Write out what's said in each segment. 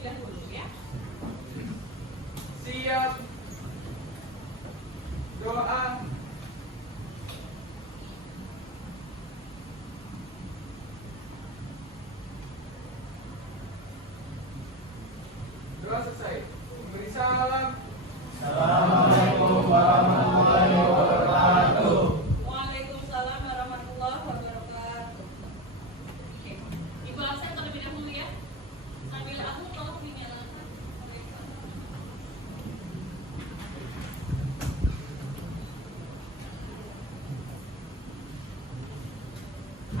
terlebih dahulu ya. Siap. Doa. Doa selesai. Beri salam. Assalamualaikum warahmatullahi wabarakatuh. Waalaikumsalam warahmatullahi wabarakatuh. Oke. Ibu absen terlebih dahulu ya. Sambil aku tolong dinyalakan.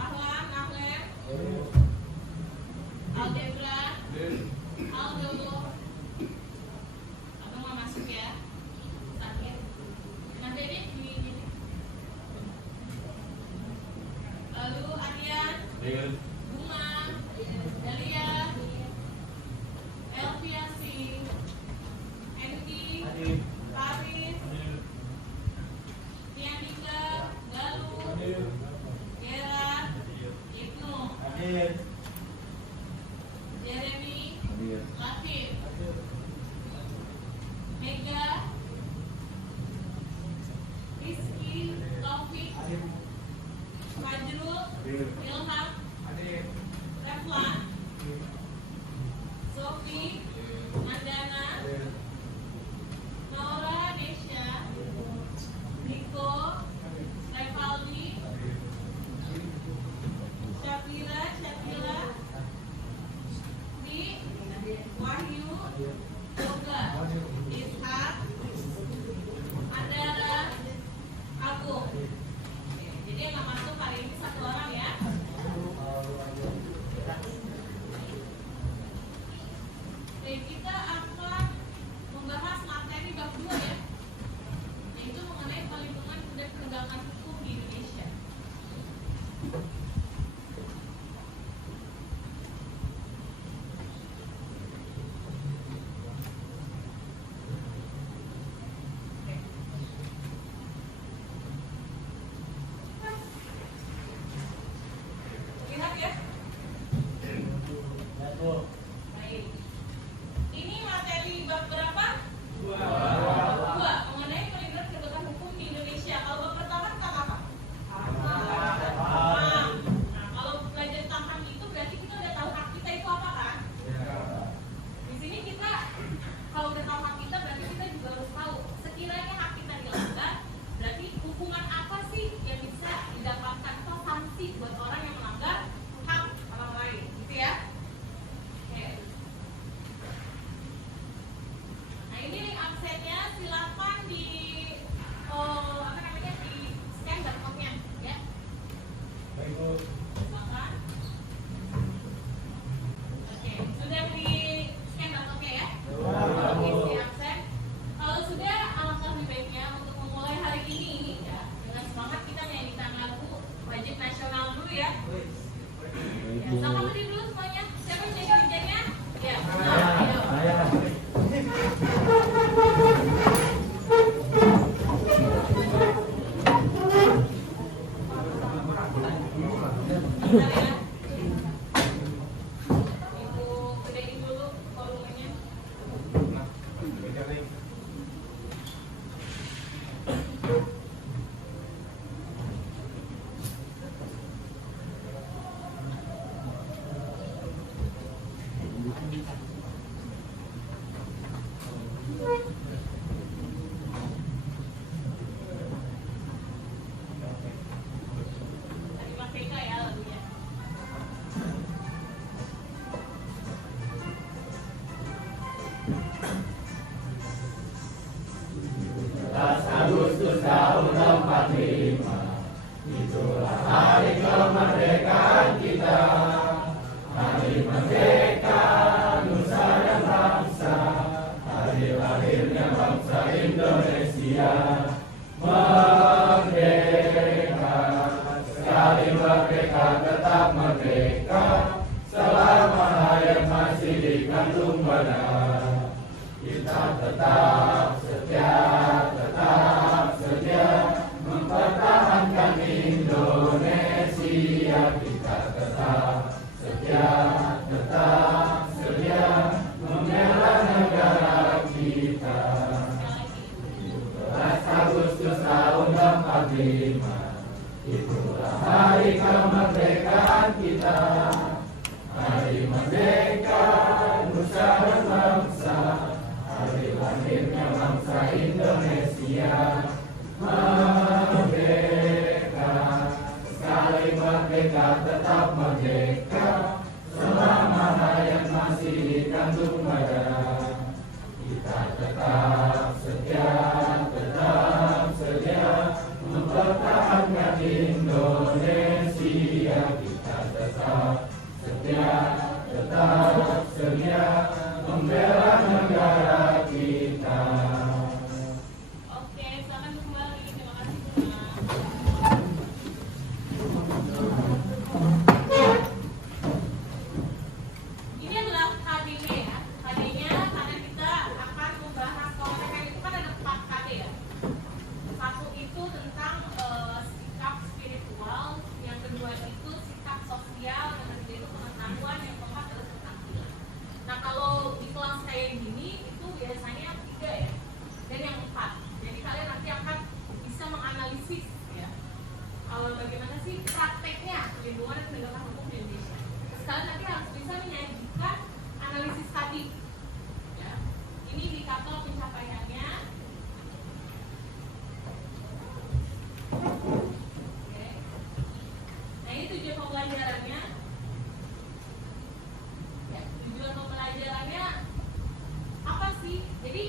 Ahlan, Ahlem, Aldebra, Aldo. Abang mau masuk ya. Sakit. Nanti ini di. Lalu Aryan, Bunga, Dalia, Elviasi, Enki, Paris, Tiandika, Galuh, Gera, Ibnu, Jeremy, Latif, Mega, Rizky, Taufik, Fajrul, Ilham, Reflan, Sofi, Mandana, Nora, Nesha, Niko, Revaldi, Syafira, Bi, Wahyu, Yoga, Ishak, Andara, Agung. Jadi yang nggak masuk hari ini satu orang ya. Oke, kita akan membahas materi bab 2 ya, yaitu mengenai perlindungan dan penegakan hukum di Indonesia. Lihat ya. Baik. Ini materi bab berapa? 2. Mengenai perlindungan penegakan hukum di Indonesia. Kalau bab pertama tentang apa? HAM. Nah, kalau belajar tentang HAM itu berarti kita udah tahu hak kita itu apa kan? Di sini kita kalau udah tahu hak kita berarti kita juga harus tahu sekiranya hak kita dilanggar, berarti hukuman apa sih yang bisa didapatkan atau sanksi buat orang yang melanggar hak orang lain, gitu ya? Oke. Nah ini link absennya silakan di di scan barcode-nya ya. Silakan. Oke, sudah di scan barcode-nya ya? Isi absen. Kalau sudah, alangkah lebih baiknya untuk memulai hari ini ya, dengan semangat kita menyanyikan lagu wajib nasional dulu ya. Ya, sama berdiri dulu semuanya. Siapa yang jadi dirinya? Ya, ayo. Bentar ya. Ibu gedein dulu volumenya. Tadi Mas Eka ya lagunya. Agustus tahun 45, itulah hari kemerdekaan kita. Hari merdeka nusa dan bangsa, hari lahirnya bangsa Indonesia. Merdeka, sekali merdeka tetap merdeka, selama hayat masih dikandung benar. Kita tetap setia mempertahankan Indonesia. Kita tetap setia gantung badan. Kita tetap setia mempertahankan Indonesia. Kita tetap setia membela negara kita. Oke, selamat kembali. Terima kasih semua. Ini adalah KD-nya ya. KD-nya karena kita akan membahas kalau PKM itu kan ada 4 KD ya. Satu itu tentang sikap spiritual, yang kedua itu sikap sosial, yang ketiga itu pengetahuan, yang keempat adalah keterampilan. Nah kalau di kelas kayak gini itu biasanya 3 ya, dan yang 4. Jadi kalian nanti akan bisa menganalisis ya. Bagaimana sih prakteknya perlindungan dan penegakan hukum di Indonesia. Terus kalian nanti harus bisa menyajikan analisis tadi. Ya. Ini di katalog pencapaiannya. Oke. Nah ini tujuan pembelajarannya. Ya, tujuan pembelajarannya apa sih? Jadi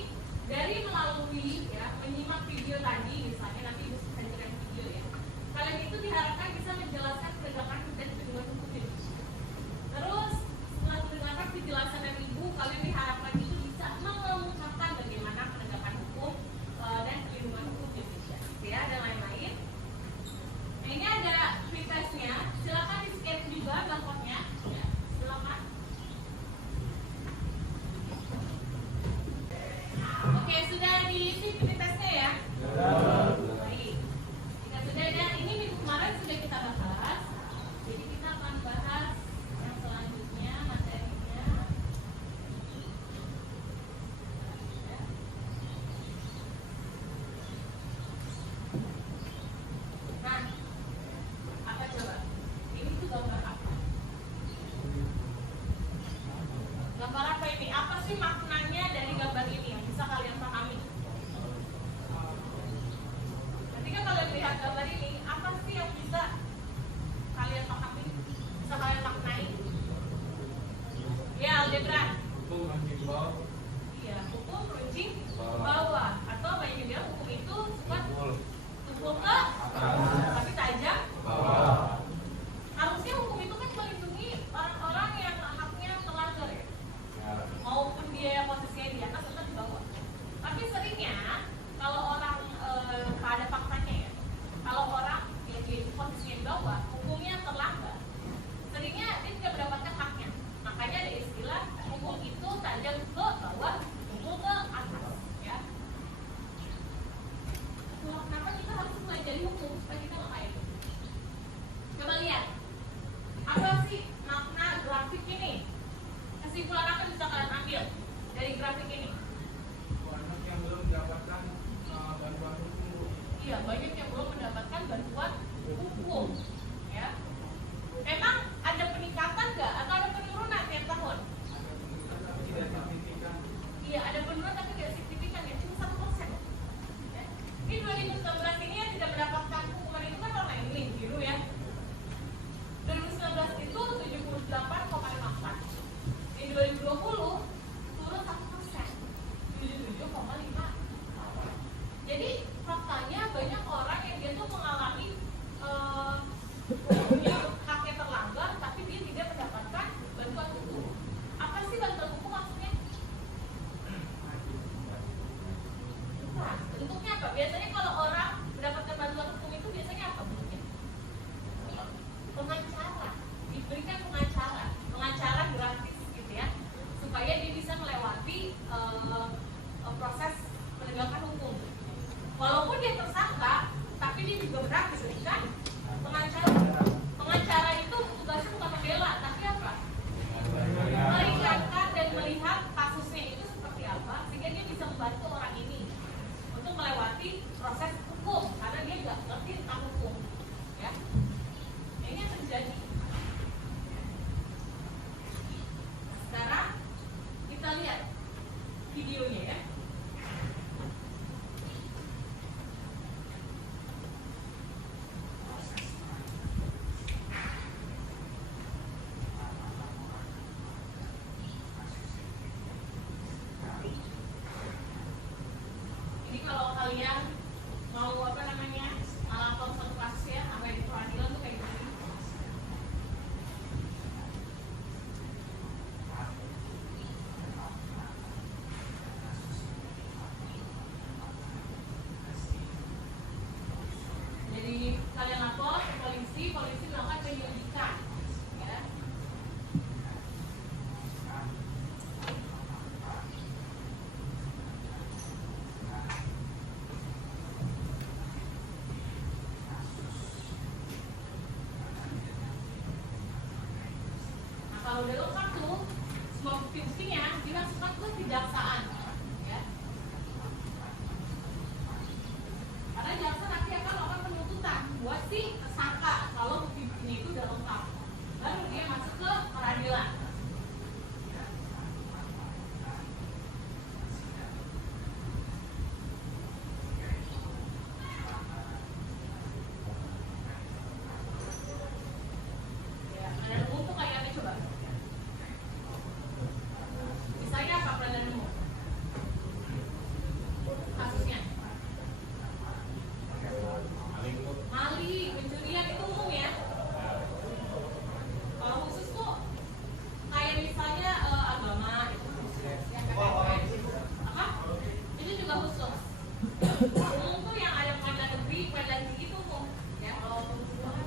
dari melalui ya menyimak video tadi misalnya nanti ibu sajikan video ya. Kalian itu diharapkan bisa menjelaskan penegakan dan perlindungan hukum di Indonesia. Terus setelah mendengarkan penjelasan dari ibu, kalian diharapkan itu bisa mengucapkan bagaimana penegakan hukum dan perlindungan hukum di Indonesia. Ya dan lain-lain. Nah, ini ada quick testnya. Silakan di scan juga barcode-nya. Ya, silakan. Oke, sudah diisi quick testnya ya? Baik. Jika sudah ada, ini minggu kemarin sudah kita bahas. Jadi kita akan bahas yang selanjutnya materinya. Nah, apa coba? Ini tuh gambar apa? Gambar apa ini? Apa sih maknanya dari gambar ini yang bisa kalian pahami? Ketika kalian lihat gambar ini, apa sih yang bisa kalian pahami? Bisa kalian maknai? Ya, algebra. Hukum ranking bawah. Iya, hukum runcing bawah. Atau banyak bilang hukum itu sifat tumpul ke tapi tajam Bawah. harusnya hukum itu kan melindungi orang-orang yang haknya terlanggar ya, maupun dia yang posisinya di atas atau di bawah. Tapi seringnya kalau orang pada faktanya ya, kalau orang yang dia posisinya di bawah hukumnya terlanggar, seringnya dia tidak mendapatkan haknya. Makanya ada istilah hukum itu tajam ke bawah, tumpul ke atas ya. Kenapa kita harus mempelajari hukum supaya kita nggak kayak gitu? Coba lihat, apa sih makna grafik ini? Kesimpulan apa yang bisa kalian ambil dari grafik ini? Banyak yang belum mendapatkan bantuan hukum. Iya, banyak yang belum mendapatkan bantuan hukum. Ya, memang ada peningkatan nggak atau ada penurunan tiap tahun? Tapi tidak signifikan. Iya, ada penurunan tapi tidak signifikan ya, cuma 1%. Ya. Ini 2019 ini yang tidak mendapatkan hukuman itu kan orang yang biru ya. 2019 itu 78,54. Di 2020 turun 1%, 77,5. Jadi faktanya banyak orang yang dia tuh mengalami punya haknya terlanggar, tapi dia tidak mendapatkan bantuan hukum. Apa sih bantuan hukum maksudnya? Bukan. Bentuknya apa? Biasanya kalau orang mendapatkan bantuan hukum itu biasanya apa bentuknya? Pengacara, diberikan pengacara gratis gitu ya, supaya dia bisa melewati proses penegakan hukum. Walaupun dia tersangka, tapi dia juga berhak diberikan pengacara. Pengacara itu tugasnya bukan membela, tapi apa? Meringankan dan melihat kasusnya itu seperti apa, sehingga dia bisa membantu orang ini untuk melewati proses hukum, karena dia nggak ngerti tentang hukum, ya. Ini yang terjadi. Sekarang kita lihat videonya ya. bukti-buktinya dimasukkan ke kejaksaan, ya. Karena jaksa nanti akan melakukan penuntutan buat si tersangka kalau bukti-buktinya itu udah lengkap, baru dia masuk ke peradilan. Ya, ada umum tuh kayak apa coba? Misalnya apa peradilan umum? Kasusnya maling, pencurian itu umum ya. Kalau khusus tuh kayak misalnya agama itu khusus ya, apa? Itu juga khusus. Umum tuh yang ada pengadilan negeri, pengadilan tinggi itu umum ya. Kalau pembunuhan,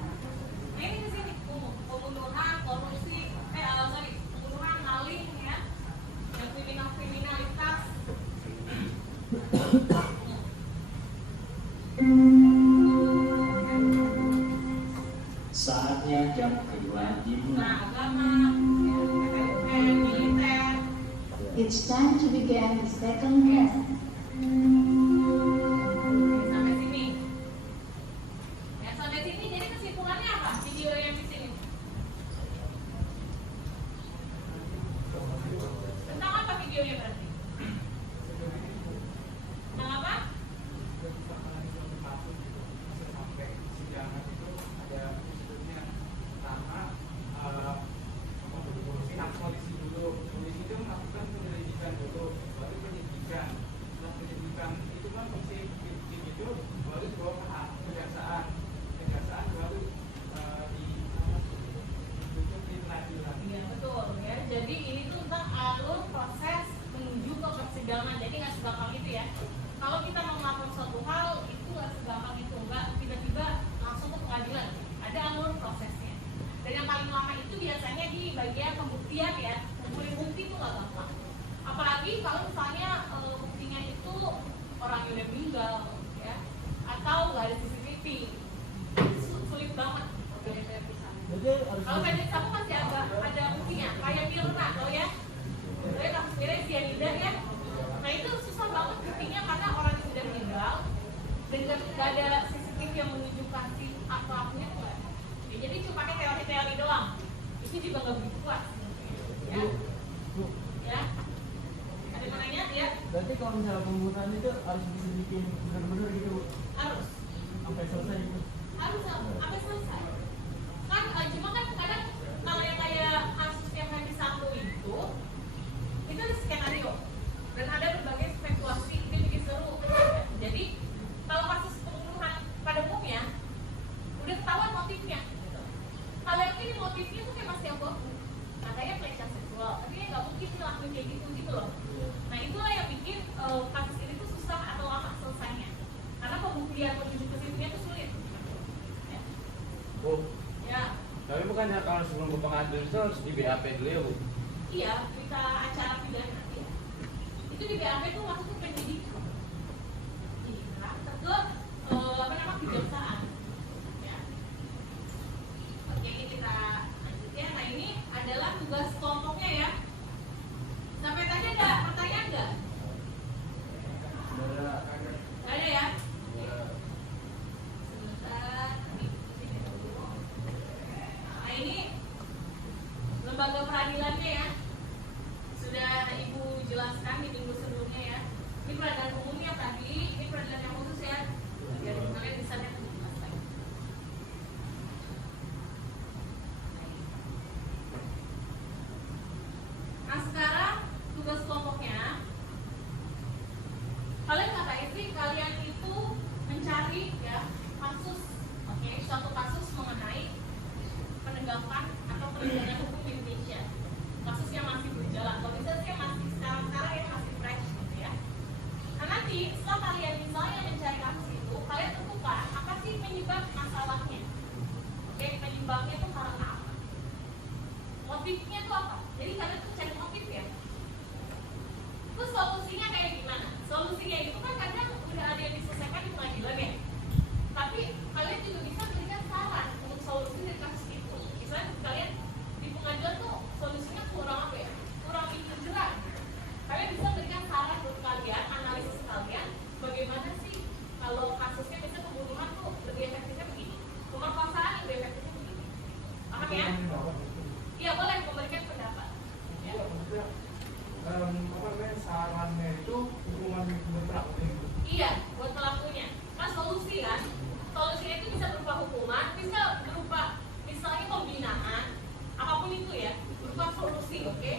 nah ini di sini umum. Pembunuhan, korupsi, pembunuhan, maling ya, yang kriminalitas. Saatnya jam kedua dimulai. Nah, agama, ya, PPUN, militer. It's time to begin the second test. Sampai sini. Ya, sampai sini jadi kesimpulannya apa? Video yang di sini. Tentang apa videonya berarti? Tentang apa? Sampai sidangan itu ada prosedurnya. Pertama, pihak polisi dulu. Polisi itu melakukan penyelidikan dulu, baru penyidikan. Setelah penyidikan itu kan bukti itu baru dibawa ke kejaksaan. Kejaksaan baru ditunjuk di pengadilan. Iya betul ya. Jadi ini tuh tentang alur proses menuju ke persidangan. Jadi nggak segampang itu ya. Kalau kita mau melakukan suatu hal itu nggak segampang itu, nggak tiba-tiba langsung ke pengadilan. Ada alur prosesnya. Dan yang paling lama itu biasanya di bagian pembuktian ya. Ngumpulin bukti itu nggak gampang. Apalagi kalau misalnya buktinya itu orangnya udah meninggal ya, atau nggak ada CCTV. Itu sulit banget organisasi. Kalau pendek kamu masih ada buktinya, kayak Mirna, tau ya? Saya kasus mirip cyanida ya. Nah itu susah banget buktinya karena orang yang sudah meninggal dan nggak ada CCTV yang menunjukkan si pelakunya tuh. Ya, jadi cuma pakai teori-teori doang. Itu juga nggak begitu kuat. Ya, ya. Ada yang mau nanya ya? Berarti kalau misalnya pembunuhan itu harus diselidiki benar-benar gitu Bu? Harus, Sampai selesai gitu. harus sampai selesai. Kan cuma kan kadang kalau yang kayak kasus yang Ferdi Sambo itu ada skenario dan ada berbagai spekulasi itu bikin seru. Jadi kalau kasus pembunuhan pada umumnya udah ketahuan motifnya. Kalau yang ini motifnya tuh kayak masih abu-abu, katanya pelecehan seksual, tapi dia nggak mungkin ngelakuin kayak gitu loh. Nah itulah yang bikin kasus ini tuh susah atau lama selesainya, karena pembuktian menuju ke situnya tuh sulit. Ya. Bu, Ya. tapi bukannya kalau sebelum ke pengadilan itu harus di BAP dulu ya Bu? Iya, berita acara pidana nanti. Itu di BAP tuh maksudnya penyidikan. Iya, ke kejaksaan. Ya. Oke, ini kita lanjut ya. Nah ini adalah tugas kelompoknya ya. Sampai tadi ada pertanyaan nggak? Nggak ada ya? Sebentar. Nah ini lembaga peradilannya ya. Sudah Ibu jelaskan di minggu sebelumnya ya. Ini peradilan umumnya tadi, ini peradilan yang khusus ya. Biar kalian bisa lihat lebih jelas lagi. Nah sekarang tugas kelompoknya, kalian ngapain sih? Kalian itu mencari ya kasus, oke, suatu kasus mengenai penegakan atau penegakan hukum di Indonesia. Kasus yang masih berjalan, kalau misalnya sih masih sekarang yang masih fresh gitu ya. Nah nanti setelah kalian misalnya mencari kasus itu, kalian tentukan apa sih penyebab masalahnya. Oke, penyebabnya itu karena apa? Motifnya itu apa? Jadi kalian tuh cari motif ya. Terus solusinya kayak gimana? Solusinya itu kan kadang udah ada yang diselesaikan di pengadilan ya. Tapi kalian juga bisa berikan saran untuk solusi dari kasus itu. Misalnya kalian di pengadilan tuh solusinya kurang apa ya? Kurang ini sarannya itu hukuman berat. Iya, buat pelakunya. Kan solusi kan? Solusinya itu bisa berupa hukuman, bisa berupa misalnya pembinaan, apapun itu ya, berupa solusi, oke?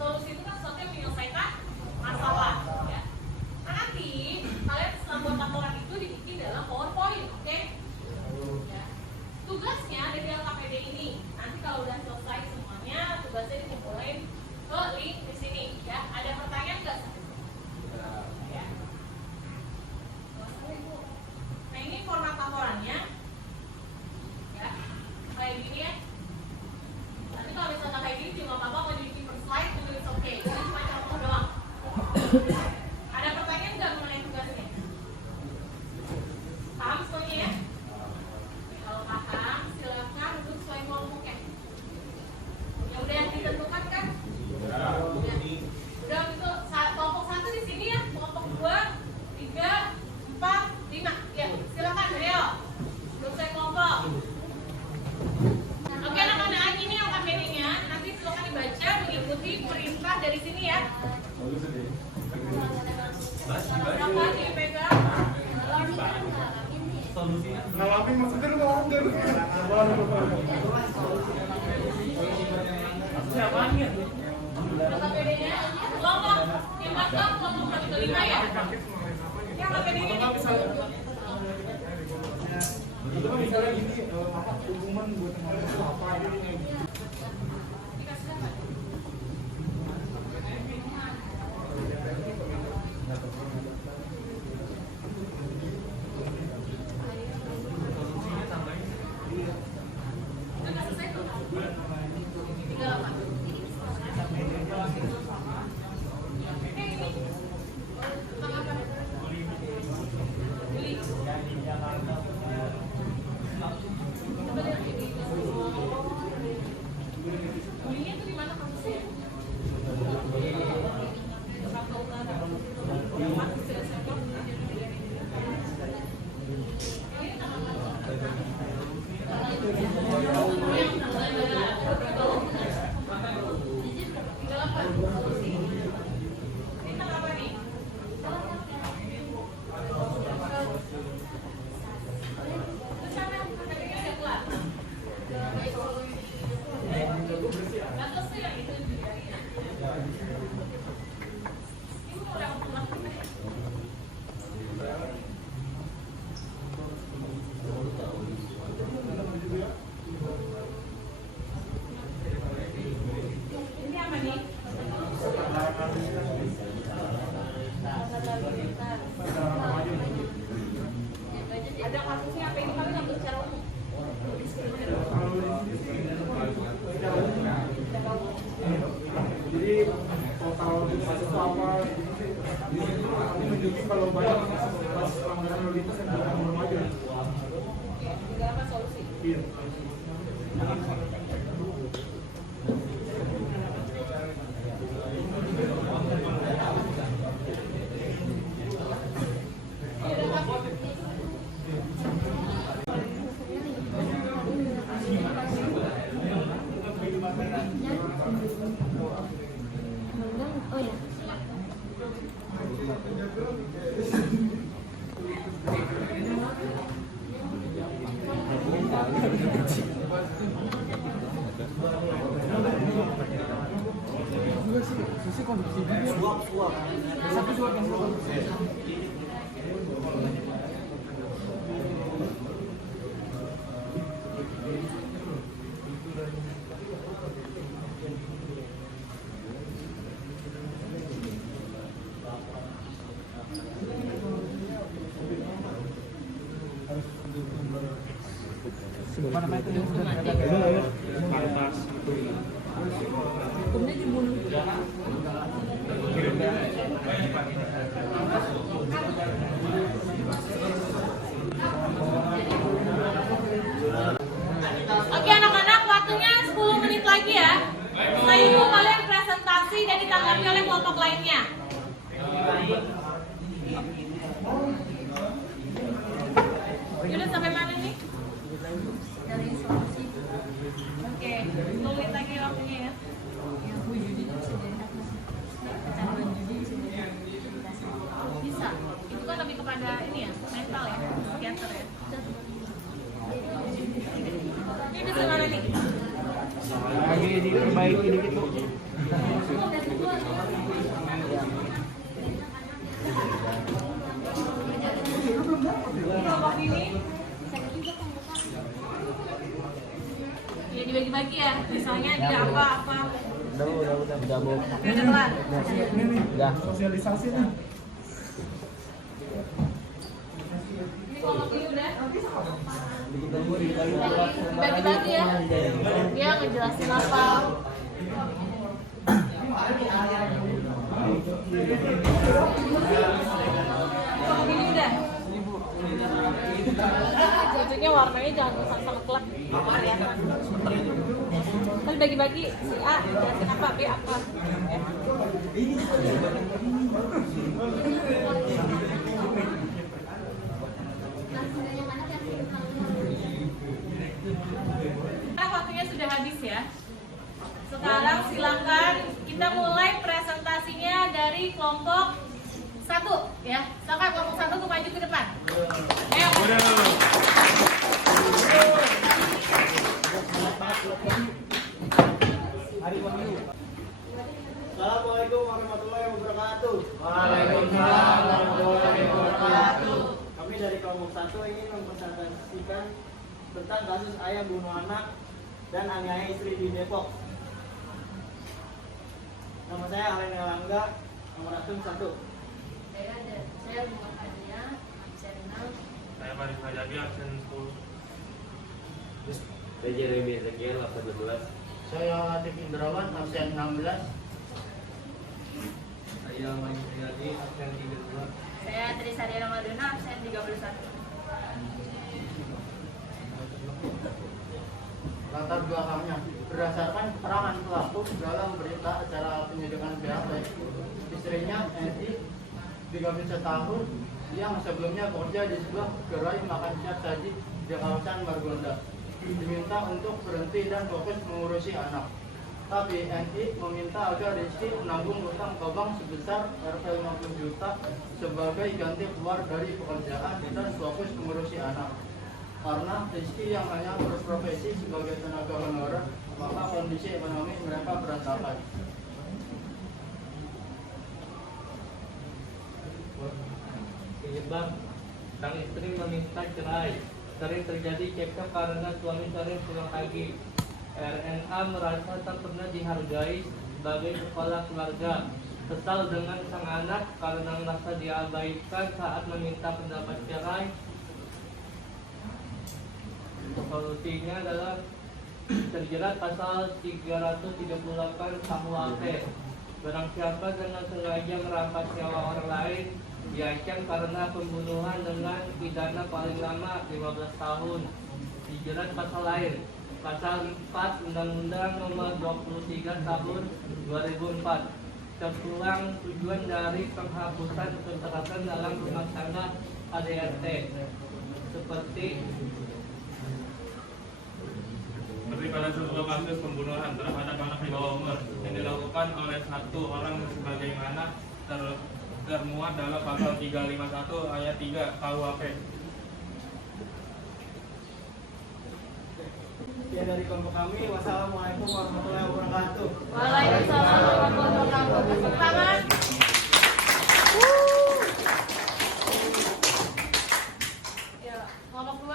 Solusi itu kan sesuatu yang menyelesaikan masalah, ya. Nah, nanti kalian setelah buat laporan itu dibikin dalam PowerPoint, oke? Ya. Tugasnya dari LKPD ini, nanti kalau udah selesai semuanya, tugasnya dikumpulin ke link di sini, ya. Ada pertanyaan nggak? Ya. Nah, ini format laporannya, ya, kayak gini ya. Tapi kalau misalnya kayak gini cuma apa mau di first slide, itu it's okay. Ini cuma contoh doang. Ada pertanyaan nggak mengenai tugasnya? Paham semuanya ya? Kalau paham, silakan duduk sesuai kelompoknya. Ya udah yang ditentukan kan? Ya. Udah itu kelompok 1 di sini ya, kelompok 2, 3, 4, 5. Ya, silakan Rio. Duduk sesuai kelompok. Oke, anak-anak ini yang KPD-nya nanti silakan dibaca mengikuti perintah dari sini ya. Siapa dipegang? Ngalamin maksudnya lu ngomong deh. Siapanya? KPD-nya kelompok yang bakal kelompok 1 ke 5 ya. Yang KPD-nya nih. Itu kan misalnya gini, apa hukuman buat yang itu apa ini? Dikasih apa? Udah selesai tuh. Tinggal apa? Ini. Tentang apa? Beli. Bulinya tuh di mana kampusnya? Jakarta Utara. Ini tentang apa? Tinggal apa? Ini tentang apa nih? Terus apa? KPD-nya udah keluar? Nggak selesai yang itu juga. Ini mau lewat rumah kita ya? Ini apa nih? Ada kasusnya apa ini kami nggak bicara umum. Jadi total kasus itu apa? Ini menunjukkan kalau banyak kasus pelanggaran lalu lintas yang belum aja. Tinggal apa solusi? Iya. Oh ya. Susi kondisi suap. Satu suap yang suap. Apa namanya itu yang sudah ada Pantas. Hukumnya dibunuh. Oke anak-anak, waktunya 10 menit lagi ya. Setelah itu kalian presentasi dan ditanggapi oleh kelompok lainnya. Yaudah sampai mana nih? Dari solusi Oke, 10 menit lagi waktunya ya. yang judi itu bisa jadi hak kecanduan judi bisa jadi bagi-bagi ya. Misalnya dia apa-apa. Udah Bu. Udah kelar. Ini nih, Udah. sosialisasi nih. Ini kelompok ini udah. Bagi-bagi ya. Dia ngejelasin apa. Kelompok ini udah. Jajannya warnanya jangan sama kelak. Kan bagi-bagi si A jelasin apa, B apa. Waktunya sudah habis ya. Sekarang silakan kita mulai presentasinya dari kelompok 1 ya. Silakan kelompok 1 maju ke depan. Ayo. Assalamualaikum warahmatullahi wabarakatuh. Waalaikumsalam warahmatullahi wabarakatuh. Kami dari kelompok 1 ingin mempresentasikan tentang kasus ayah bunuh anak dan aniaya istri di Depok. Nama saya Alen Elangga, nomor akun 1. Saya Bunga Fadlia, absen 6. Saya Farid Fajabi, absen 10. Saya Jeremy Ezekiel, absen 12. Saya Atif Indrawan, absen 16. Saya Main Priyadi, absen 32. Saya Trisari Ramadana, absen 31. Latar belakangnya berdasarkan keterangan pelaku dalam berita acara penyidikan BAP, istrinya Enti 31 tahun yang sebelumnya bekerja di sebuah gerai makan siap saji di kawasan Margonda diminta untuk berhenti dan fokus mengurusi anak. Tapi Enti meminta agar Rizky menanggung utang ke bank sebesar Rp 50 juta sebagai ganti keluar dari pekerjaan dan fokus mengurusi anak. Karena Rizky yang hanya berprofesi sebagai tenaga honorer, maka kondisi ekonomi mereka berantakan. Penyebab sang istri meminta cerai. Sering terjadi cekcok karena suami sering pulang pagi. RNA merasa tak pernah dihargai sebagai kepala keluarga. Kesal dengan sang anak karena merasa diabaikan saat meminta pendapat cerai. Solusinya adalah terjerat pasal 338 KUHP. Barang siapa dengan sengaja merampas nyawa orang lain diancam karena pembunuhan dengan pidana paling lama 15 tahun. Dijerat pasal lain, pasal 4 Undang-Undang Nomor 23 Tahun 2004 tertuang tujuan dari penghapusan kekerasan dalam rumah tangga KDRT seperti pada sebuah kasus pembunuhan terhadap anak di bawah umur yang dilakukan oleh satu orang sebagaimana termuat dalam pasal 351 ayat 3 KUHP. Ya dari kelompok kami, wassalamualaikum warahmatullahi wabarakatuh. Waalaikumsalam warahmatullahi wabarakatuh. Tepuk tangan. Ya, kelompok 2.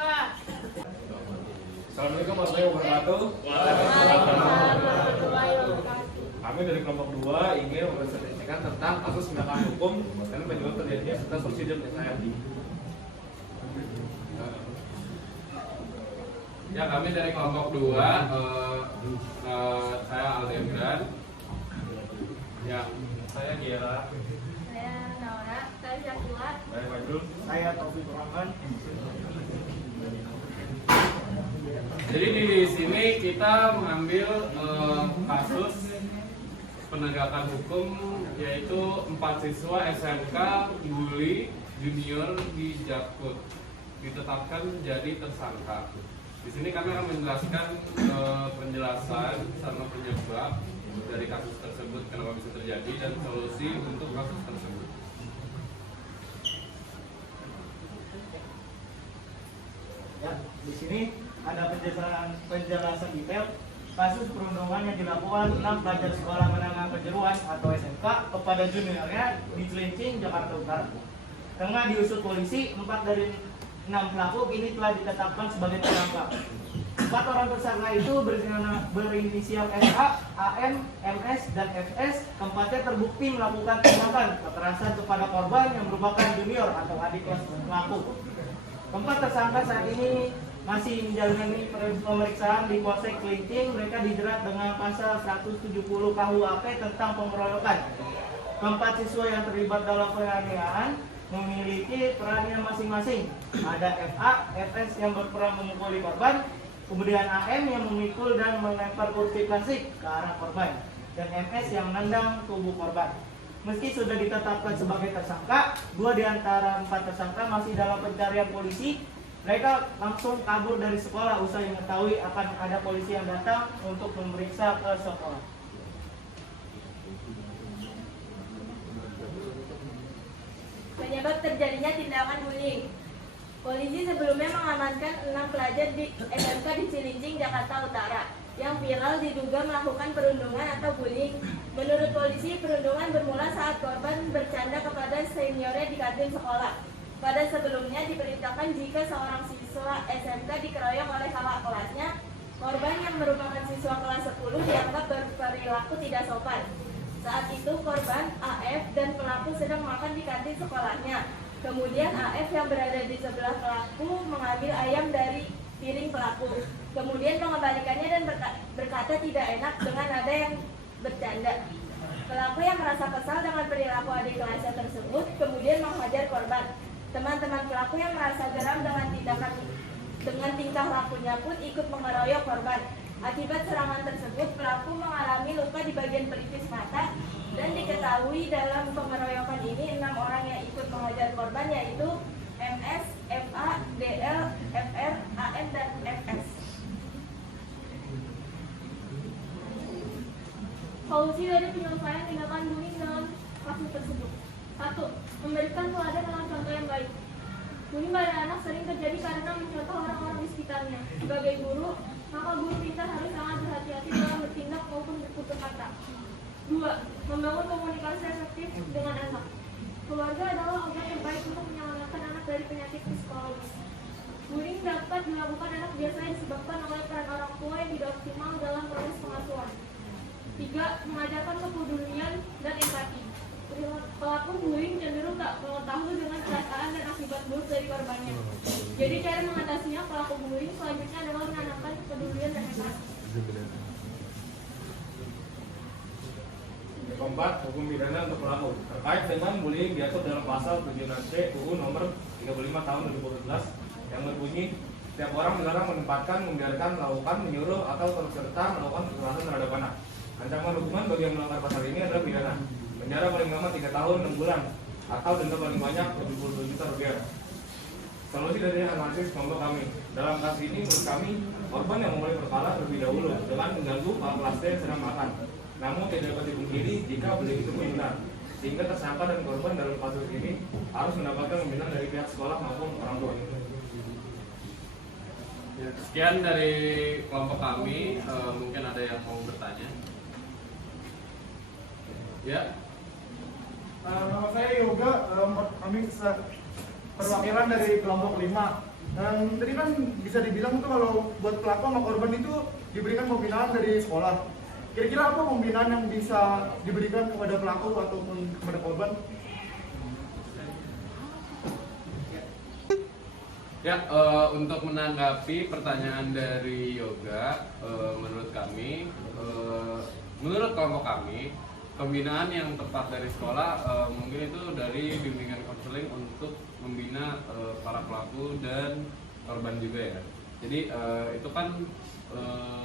Assalamualaikum warahmatullahi wabarakatuh. Waalaikumsalam warahmatullahi wabarakatuh. Kami dari kelompok 2 ingin mempresentasikan tentang kasus penegakan hukum dan penyebab terjadinya serta solusi dan SIRD. Ya, kami dari kelompok 2, saya Aldebran. Ya, Saya Giera. Saya Naura, saya Syakila. Saya Fajrul. Saya Taufik Rahman. jadi di sini kita mengambil kasus penegakan hukum, yaitu 4 siswa SMK bully junior di Jakut ditetapkan jadi tersangka. Di sini kami akan menjelaskan penjelasan sama penyebab dari kasus tersebut, kenapa bisa terjadi, dan solusi untuk kasus tersebut. Ya, di sini ada penjelasan detail kasus perundungan yang dilakukan 6 pelajar sekolah menengah kejuruan atau SMK kepada juniornya di Cilincing, Jakarta Utara. Tengah diusut polisi, 4 dari 6 pelaku ini telah ditetapkan sebagai tersangka. 4 orang tersangka itu berinisial SA, AM, MS, dan FS. Keempatnya terbukti melakukan tindakan kekerasan kepada korban yang merupakan junior atau adik kelas pelaku. Keempat tersangka saat ini masih menjalani pemeriksaan di Polsek Cilincing. Mereka dijerat dengan pasal 170 KUHP tentang pengeroyokan. Keempat siswa yang terlibat dalam penganiayaan memiliki perannya masing-masing. Ada FA, FS yang berperan memukuli korban, kemudian AM yang memikul dan melempar kursi plastik ke arah korban, dan MS yang menendang tubuh korban. Meski sudah ditetapkan sebagai tersangka, 2 di antara 4 tersangka masih dalam pencarian polisi. Mereka langsung kabur dari sekolah usai mengetahui akan ada polisi yang datang untuk memeriksa ke sekolah. Penyebab terjadinya tindakan bullying. Polisi sebelumnya mengamankan 6 pelajar di SMK di Cilincing, Jakarta Utara yang viral diduga melakukan perundungan atau bullying. Menurut polisi, perundungan bermula saat korban bercanda kepada seniornya di kantin sekolah. Pada sebelumnya diberitakan jika seorang siswa SMK dikeroyok oleh kakak kelasnya, korban yang merupakan siswa kelas 10 dianggap berperilaku tidak sopan. Saat itu korban AF dan pelaku sedang makan di kantin sekolahnya. Kemudian AF yang berada di sebelah pelaku mengambil ayam dari piring pelaku. Kemudian mengembalikannya dan berkata tidak enak dengan nada yang bercanda. Pelaku yang merasa kesal dengan perilaku adik kelasnya tersebut kemudian menghajar korban. Teman-teman pelaku yang merasa geram dengan tingkah lakunya pun ikut mengeroyok korban. Akibat serangan tersebut, pelaku mengalami luka di bagian pelipis mata, dan diketahui dalam pengeroyokan ini 6 orang yang ikut menghajar korban, yaitu MS, FA, DL, FR, AN, dan FS. Solusi dari penyelesaian tindakan bullying dalam kasus tersebut. 1. Memberikan teladan dengan contoh yang baik. Bullying pada anak sering terjadi karena mencontoh orang-orang di sekitarnya. Sebagai guru, maka guru kita harus sangat berhati-hati dalam bertindak maupun bertutur kata. 2. Membangun komunikasi efektif dengan anak. Keluarga adalah obat terbaik untuk menyelamatkan anak dari penyakit psikologis. Bullying dapat dilakukan anak biasanya disebabkan oleh peran orang tua yang tidak optimal dalam proses pengasuhan. 3. Mengajarkan kepedulian dan empati. Pelaku bullying cenderung tak mengetahui dengan perasaan dan akibat buruk dari korbannya. Jadi cara mengatasinya pelaku bullying selanjutnya adalah menanamkan kepedulian dan empati. Keempat, hukum pidana untuk pelaku. Terkait dengan bullying diatur dalam pasal 76C UU nomor 35 tahun 2014 yang berbunyi, setiap orang dilarang menempatkan, membiarkan, melakukan, menyuruh atau turut serta melakukan kekerasan terhadap anak. Ancaman hukuman bagi yang melanggar pasal ini adalah pidana, penjara paling lama 3 tahun 6 bulan atau denda paling banyak 77 juta rupiah. Solusi dari analisis kelompok kami. Dalam kasus ini menurut kami, korban yang memulai perkara terlebih dahulu dengan mengganggu kakak kelasnya yang sedang makan. Namun tidak dapat dipungkiri jika bullying itu benar, sehingga tersangka dan korban dalam kasus ini harus mendapatkan pembinaan dari pihak sekolah maupun orang tua. Ya, sekian dari kelompok kami. Mungkin ada yang mau bertanya. Ya. Nama saya Yoga, kami perwakilan dari kelompok 5. Dan tadi kan bisa dibilang tuh kalau buat pelaku sama korban itu diberikan pembinaan dari sekolah. Kira-kira apa pembinaan yang bisa diberikan kepada pelaku ataupun kepada korban? Ya, untuk menanggapi pertanyaan dari Yoga, menurut kami, menurut kelompok kami, pembinaan yang tepat dari sekolah mungkin itu dari bimbingan konseling untuk membina para pelaku dan korban juga ya. Jadi itu kan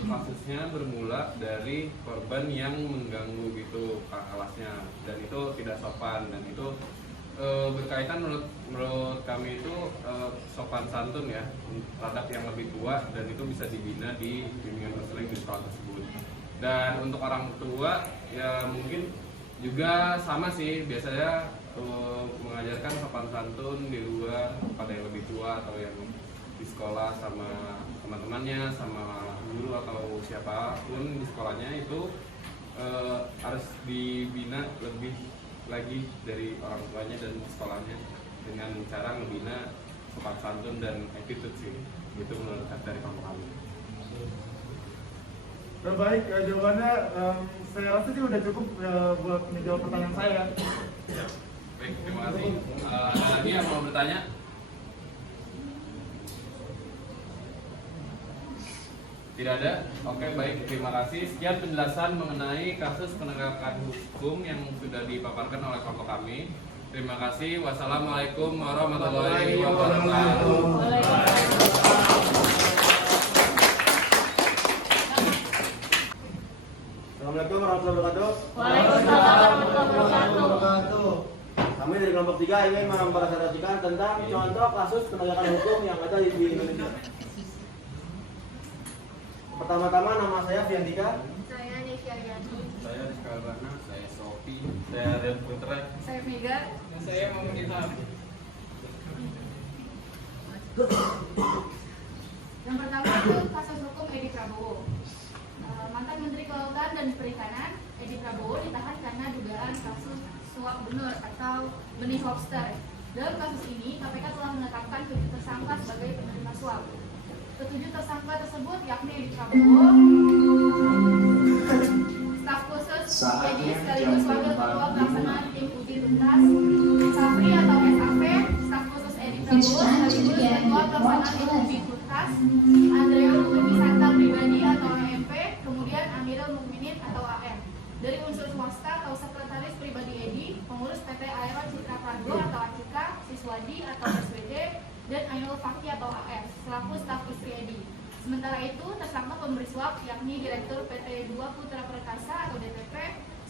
kasusnya bermula dari korban yang mengganggu gitu kakak kelasnya, dan itu tidak sopan, dan itu berkaitan menurut kami itu sopan santun ya terhadap yang lebih tua, dan itu bisa dibina di bimbingan konseling di sekolah tersebut. Dan untuk orang tua ya mungkin juga sama sih, biasanya mengajarkan sopan santun di luar pada yang lebih tua atau yang di sekolah sama teman-temannya, sama guru atau siapapun di sekolahnya, itu harus dibina lebih lagi dari orang tuanya dan sekolahnya dengan cara membina sopan santun dan attitude sih. Itu menurut dari kelompok kami. Baik, jawabannya saya rasa sih udah cukup buat menjawab pertanyaan saya. Baik, terima kasih. Ada lagi yang mau bertanya? Tidak ada? Oke, baik, terima kasih. Sekian penjelasan mengenai kasus penegakan hukum yang sudah dipaparkan oleh kelompok kami. Terima kasih. Wassalamualaikum warahmatullahi wabarakatuh. Assalamualaikum warahmatullahi wabarakatuh. Waalaikumsalam warahmatullahi wabarakatuh. Kami dari kelompok 3 ingin mempresentasikan tentang contoh kasus penegakan hukum yang ada di Indonesia. Pertama-tama nama saya Fiandika. Saya Nesya Yani. Saya Rizka Albana, saya Sofi, saya Rian Putra, Saya Mega. Dan saya Muhammad Ilham. Yang pertama itu kasus hukum Edi Prabowo. Mantan Menteri Kelautan dan Perikanan Edi Prabowo ditahan karena dugaan kasus suap benur atau benih lobster. Dalam kasus ini, KPK telah menetapkan 7 tersangka sebagai penerima suap. Ketujuh tersangka tersebut yakni Edi Prabowo, staf khusus Edi sekaligus wakil ketua pelaksanaan tim uji tuntas, Safri atau SAP, staf khusus Edi Prabowo sekaligus ketua pelaksanaan tim uji tuntas, Andreo Wimisanta pribadi atau EMP, kemudian Amirul Mukminin atau AM. Dari unsur swasta atau sekretaris pribadi Edi, pengurus PT Aero Citra Cargo atau ACIKA, Siswadi atau SWD, dan Ainul Fakih atau AF, selaku staf istri Edi. Sementara itu, tersangka pemberi suap yakni Direktur PT 2 Putra Perkasa atau DPP,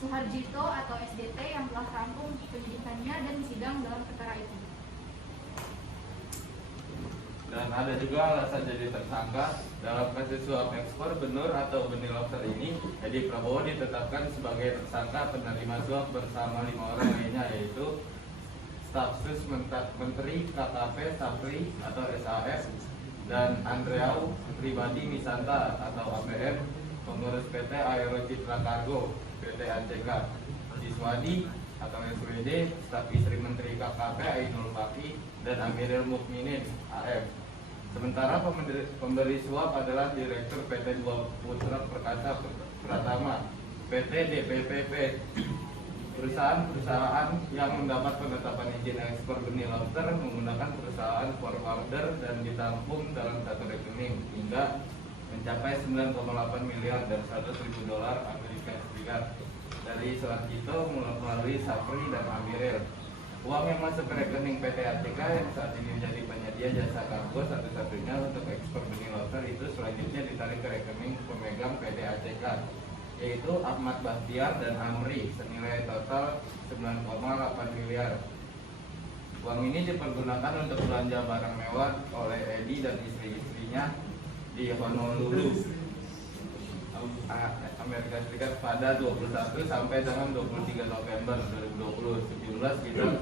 Suharjito atau SDT yang telah rampung penyidikannya dan sidang dalam perkara itu. dan ada juga alasan jadi tersangka dalam kasus suap ekspor benur atau benih lobster ini. Edi Prabowo ditetapkan sebagai tersangka penerima suap bersama 5 orang lainnya, yaitu staf sus Menteri KKP Safri atau SAS, dan Andreau pribadi Misanta atau APM, pengurus PT Aero Citra Cargo PT ACK, Siswadi atau SWD, staf istri Menteri KKP Ainul Fakih, dan Amirul Mukminin AF. Sementara pemberi suap adalah Direktur PT 2 Putra Perkasa Pratama, PT DPPP, perusahaan-perusahaan yang mendapat penetapan izin ekspor benih lobster menggunakan perusahaan forwarder dan ditampung dalam satu rekening hingga mencapai 9,8 miliar dan $100.000 Amerika Serikat dari Suharjito melalui Safri dan Amiril. Uang yang masuk ke rekening PT ACK yang saat ini menjadi penyedia jasa kargo satu-satunya untuk ekspor benih lobster itu selanjutnya ditarik ke rekening pemegang PT ACK, yaitu Ahmad Bahtiar dan Amri, senilai total 9,8 miliar. Uang ini dipergunakan untuk belanja barang mewah oleh Edi dan istri-istrinya di Honolulu, Amerika Serikat pada 21 sampai dengan 23 November 2020, sejumlah sekitar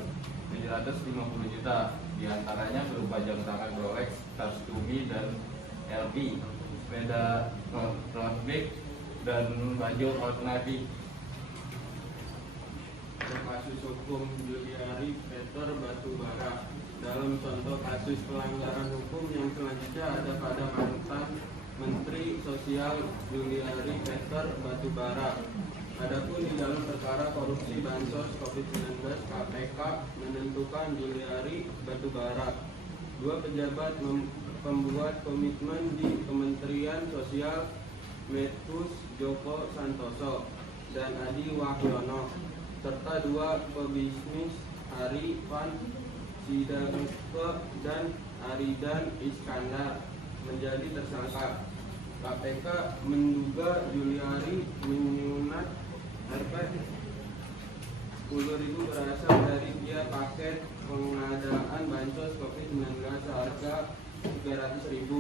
750 juta, diantaranya berupa jam tangan Rolex, tas Tumi dan LV, sepeda road bike, dan baju Old Navy. Kasus hukum Juliari Peter Batubara. Dalam contoh kasus pelanggaran hukum yang selanjutnya ada pada mantan Menteri Sosial Juliari Peter Batubara. Adapun di dalam perkara korupsi bansos COVID-19, KPK menentukan Juliari Batubara, 2 pejabat pembuat komitmen di Kementerian Sosial, Metus Joko Santoso dan Adi Wahyono, serta 2 pebisnis Ari Van Sidarke dan Aridan Iskandar menjadi tersangka. KPK menduga Juliari menyunat Rp 10.000 berasal dari biaya paket pengadaan bansos COVID-19 seharga 300.000.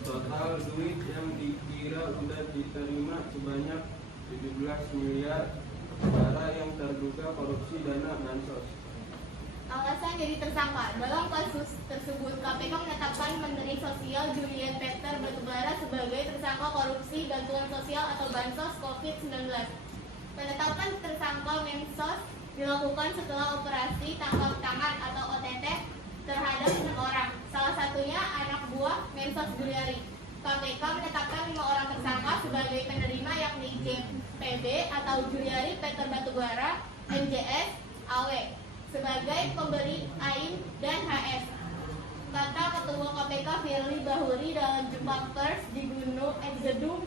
Total duit yang dikira sudah diterima sebanyak 17 miliar para yang terduga korupsi dana bansos. Alasan jadi tersangka. Dalam kasus tersebut, KPK menetapkan Menteri Sosial Juliari Peter Batubara sebagai tersangka korupsi bantuan sosial atau bansos COVID-19. Penetapan tersangka Mensos dilakukan setelah operasi tangkap tangan atau OTT terhadap 6 orang, salah satunya anak buah Mensos Juliari. KPK menetapkan 5 orang tersangka sebagai penerima yakni JPB atau Juliari Peter Batubara, MJS, AW sebagai pemberi AIM dan HS. Kata Ketua KPK Firly Bahuri dalam jumpa pers di Gedung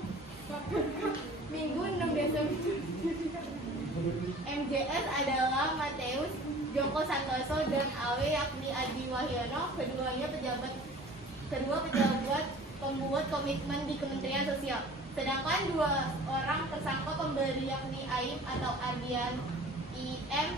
Minggu 6 Desember. MJS adalah Mateus Joko Santoso dan AW yakni Adi Wahyono, kedua pejabat pembuat komitmen di Kementerian Sosial. Sedangkan 2 orang tersangka pemberi yakni AIM atau Ardian IM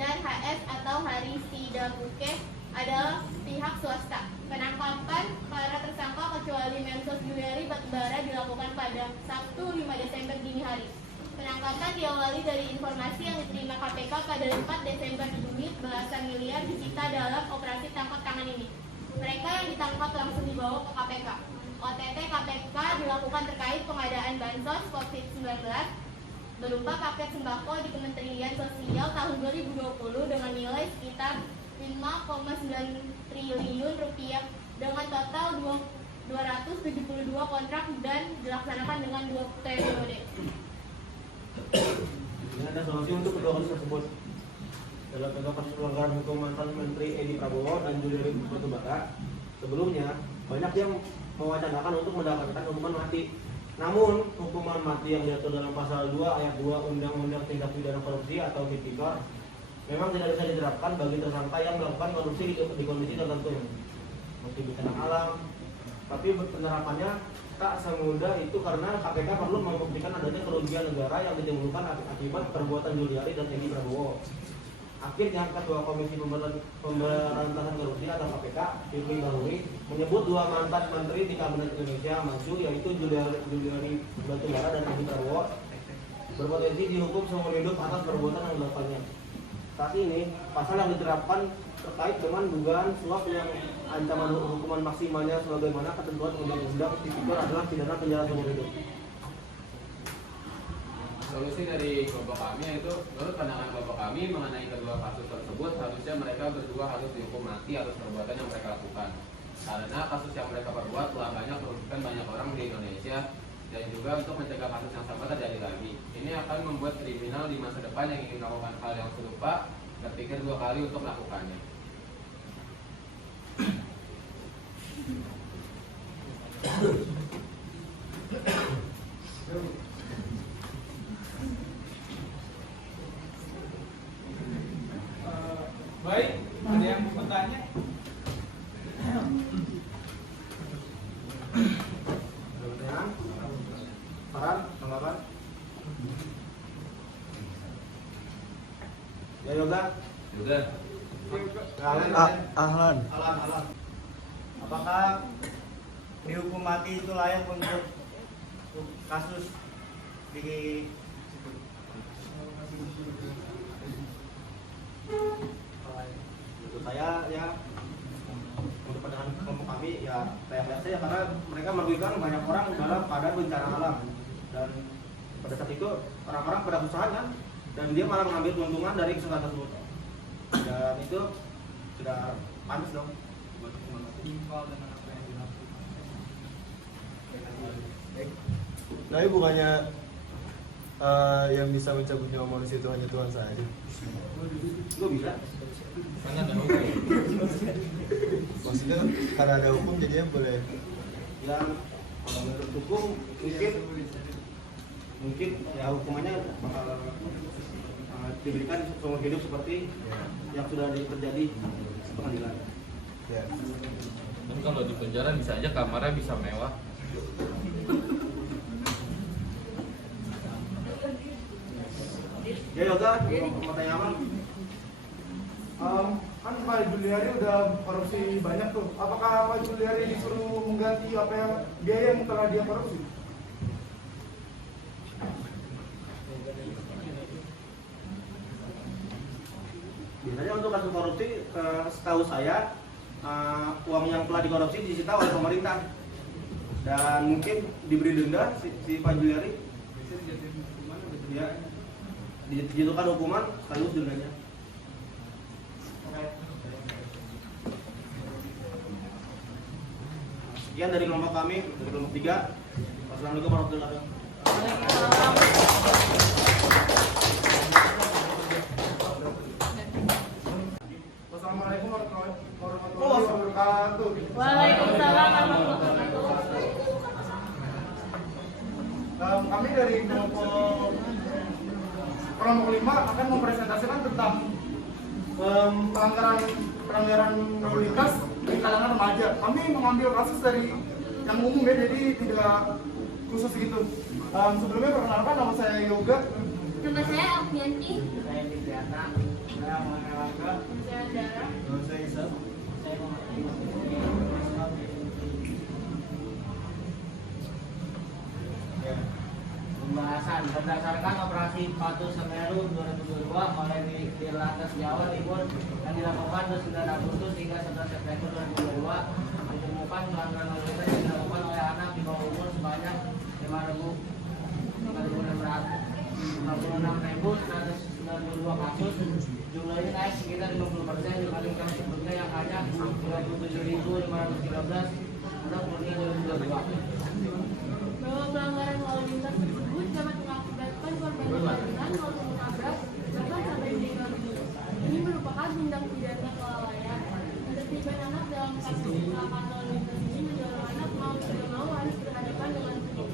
dan HS atau Hari Sidabuke adalah pihak swasta. Penangkapan para tersangka kecuali Mensos Juliari Batubara dilakukan pada Sabtu 5 Desember dini hari. Penangkapan diawali dari informasi yang diterima KPK pada 4 Desember duit belasan miliar disita dalam operasi tangkap tangan ini. Mereka yang ditangkap langsung dibawa ke KPK. OTT KPK dilakukan terkait pengadaan bansos COVID-19 berupa paket sembako di Kementerian Sosial tahun 2020 dengan nilai sekitar 5,9 triliun rupiah dengan total 272 kontrak dan dilaksanakan dengan 2 periode. Ini ada solusi untuk kedua kasus tersebut. Dalam contoh kasus pelanggaran hukum mantan Menteri Edi Prabowo dan Juliari Batubara, sebelumnya banyak yang mewacanakan untuk mendapatkan hukuman mati. Namun, hukuman mati yang diatur dalam pasal 2 ayat 2 Undang-Undang Tindak Pidana Korupsi atau Tipikor memang tidak bisa diterapkan bagi tersangka yang melakukan korupsi di kondisi tertentu, mesti bencana alam. Tapi penerapannya tak semudah itu karena KPK perlu membuktikan adanya kerugian negara yang ditimbulkan akibat perbuatan Juliari dan Edi Prabowo. Akhirnya Ketua Komisi Pemberantasan Korupsi atau KPK, Firly Bahuri, menyebut 2 mantan menteri di Kabinet Indonesia Maju yaitu Juliari Batubara dan Edi Prabowo berpotensi dihukum seumur hidup atas perbuatan yang dilakukannya. Saat ini, pasal yang diterapkan terkait dengan dugaan suap yang ancaman hukuman maksimalnya sebagaimana ketentuan Undang-Undang Tipikor adalah pidana penjara seumur hidup. Solusi dari kelompok kami yaitu menurut pandangan kelompok kami mengenai kedua kasus tersebut harusnya mereka berdua harus dihukum mati atas perbuatan yang mereka lakukan. Karena kasus yang mereka perbuat telah banyak merugikan banyak orang di Indonesia dan juga untuk mencegah kasus yang sama terjadi lagi. Ini akan membuat kriminal di masa depan yang ingin melakukan hal yang serupa berpikir 2 kali untuk melakukannya. Baik, ada yang mau bertanya? Pertanyaan? Saran? Tanggapan? Ya Yoga? Ahlan. Alan. Apakah dihukum mati itu layak untuk kasus di Menurut saya ya untuk pandangan kelompok kami ya layak-layak saja karena mereka merugikan banyak orang dalam keadaan bencana alam dan pada saat itu orang-orang pada kesusahan kan dan dia malah mengambil keuntungan dari kesalahan tersebut dan itu sudah pantas dong buat hukuman mati. Tapi bukannya yang bisa mencabut nyawa manusia itu hanya Tuhan saja. Lu bisa? Karena ada hukum. Maksudnya karena ada hukum jadinya boleh. Yang menurut hukum mungkin ya hukumannya bakal diberikan seumur hidup seperti yang sudah terjadi di pengadilan. Ya. Tapi kalau di penjara bisa aja kamarnya bisa mewah. Ya Yoga, mau tanya apa? Kan Pak Juliari udah korupsi banyak tuh. Apakah Pak Juliari disuruh mengganti apa yang biaya yang telah dia korupsi? Biasanya untuk kasus korupsi, setahu saya uang yang telah dikorupsi disita oleh pemerintah dan mungkin diberi denda si Pak Juliari. Ya, dijatuhkan hukuman sekaligus dendanya. Sekian dari kelompok kami, dari kelompok 3. Wassalamualaikum warahmatullahi wabarakatuh. Wassalamualaikum warahmatullahi wabarakatuh. Waalaikumsalam warahmatullahi wabarakatuh. Kami dari kelompok 5 akan mempresentasikan tentang pelanggaran lalu lintas di kalangan remaja. Kami mengambil kasus dari yang umum ya, jadi tidak khusus gitu. Sebelumnya perkenalkan, nama saya Yoga. Nama saya Alfianti. Saya Fitriana. Saya Muhammad Rangga. Saya Dara. Saya Isa. Saya Pembahasan berdasarkan operasi Patu Semeru 2022 oleh Dirlantas Jawa Timur yang dilakukan 9 Agustus hingga 11 September 2022 ditemukan pelanggaran lalu lintas yang dilakukan oleh anak di bawah umur sebanyak 5.192 kasus. Jumlahnya naik sekitar 50% dibandingkan sebelumnya yang hanya 27.513 pada Juni 2022. Bahwa pelanggaran lalu lintas tersebut dapat mengakibatkan korban kecelakaan maupun menabrak bahkan sampai meninggal dunia. Ini merupakan tindak pidana kelalaian. Ketertiban anak dalam kasus kecelakaan lalu lintas ini mendorong anak mau tidak mau harus berhadapan dengan hukum.